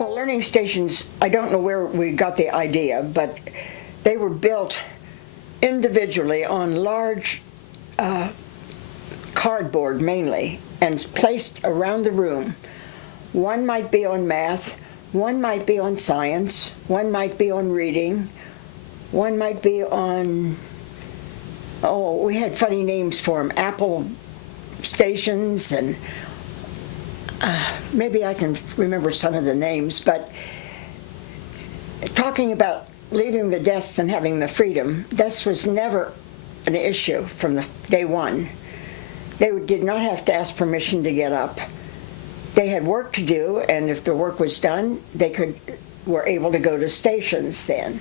Well, learning stations, I don't know where we got the idea, but they were built individually on large cardboard mainly and placed around the room. One might be on math, one might be on science, one might be on reading, one might be on, oh, we had funny names for them, Apple stations, and maybe I can remember some of the names, but talking about leaving the desks and having the freedom, this was never an issue from the day one. They did not have to ask permission to get up. They had work to do, and if the work was done, they were able to go to stations then.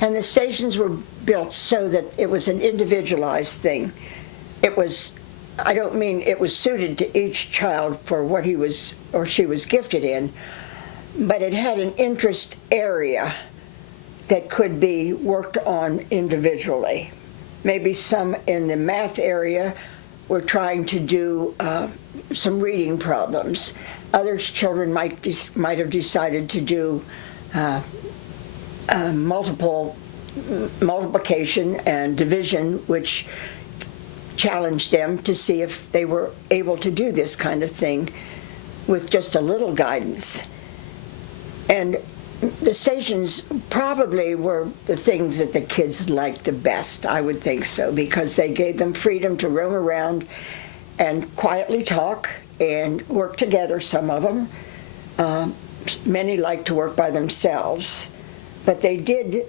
And the stations were built so that it was an individualized thing. It was, I don't mean it was suited to each child for what he was or she was gifted in, but it had an interest area that could be worked on individually. Maybe some in the math area were trying to do some reading problems. Other children might have decided to do multiplication and division, which challenged them to see if they were able to do this kind of thing with just a little guidance. And the stations probably were the things that the kids liked the best, I would think so, because they gave them freedom to roam around and quietly talk and work together, some of them. Many liked to work by themselves, but they did,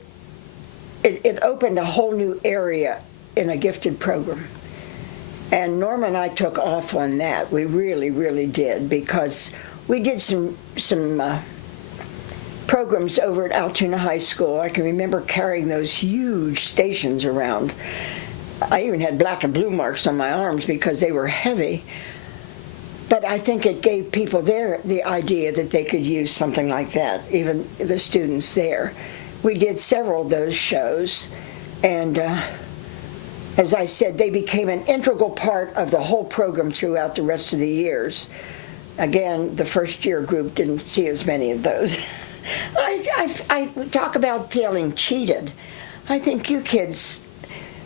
it opened a whole new area in a gifted program. And Norma and I took off on that. We really, really did, because we did some programs over at Altoona High School. I can remember carrying those huge stations around. I even had black and blue marks on my arms because they were heavy. But I think it gave people there the idea that they could use something like that, even the students there. We did several of those shows, and as I said, they became an integral part of the whole program throughout the rest of the years. Again, the first year group didn't see as many of those. I talk about feeling cheated. I think you kids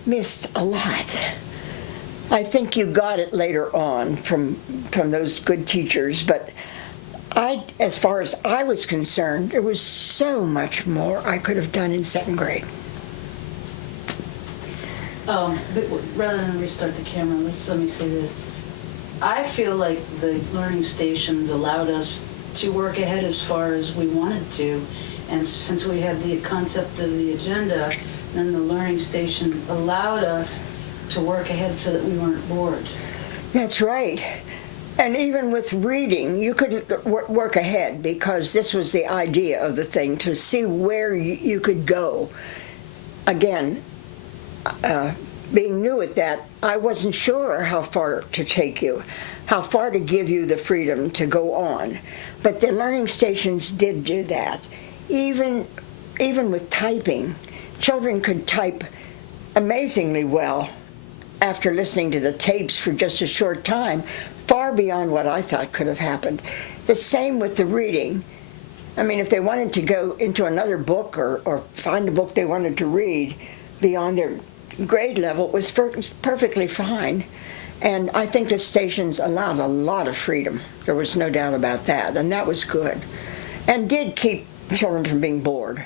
missed a lot. I think you got it later on from those good teachers, but as far as I was concerned, there was so much more I could have done in second grade. But rather than restart the camera, let me say this. I feel like the learning stations allowed us to work ahead as far as we wanted to, and since we had the concept of the agenda, then the learning station allowed us to work ahead so that we weren't bored. That's right. And even with reading, you could work ahead, because this was the idea of the thing, to see where you could go. Again, being new at that, I wasn't sure how far to take you, how far to give you the freedom to go on. But the learning stations did do that. Even with typing, children could type amazingly well after listening to the tapes for just a short time, far beyond what I thought could have happened. The same with the reading. I mean, if they wanted to go into another book or find a book they wanted to read beyond their grade level, it was perfectly fine. And I think the stations allowed a lot of freedom. There was no doubt about that, and that was good. And did keep children from being bored.